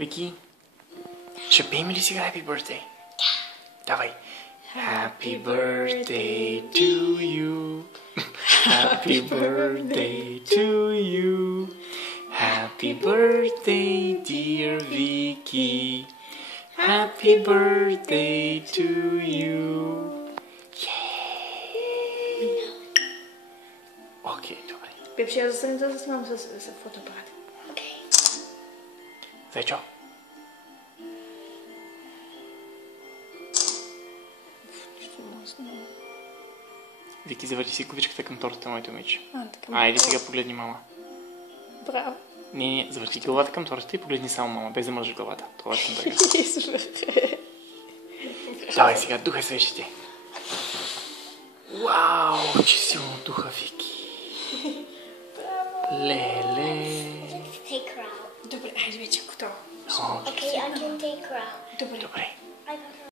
Вики, ще пеем ли сега Happy Birthday? Давай. Happy birthday to you. Happy birthday to you. Happy birthday, dear Vicky. Happy birthday to you. Окей, добре. Пепши, я застанем да снимам с фотоапарата. Окей. Вечо. Вики, завърти си ковичката към тортата, моето момиче. Айде сега погледни мама. Браво. Не, завърти главата към тортата и погледни само мама, без да мържи главата. Това ще така. Давай сега, духай свещите. Вау, че силно духа, Вики. Леле. Take crown. Добре, айде вече готово. Okay, I can take crown. Добре. Добре.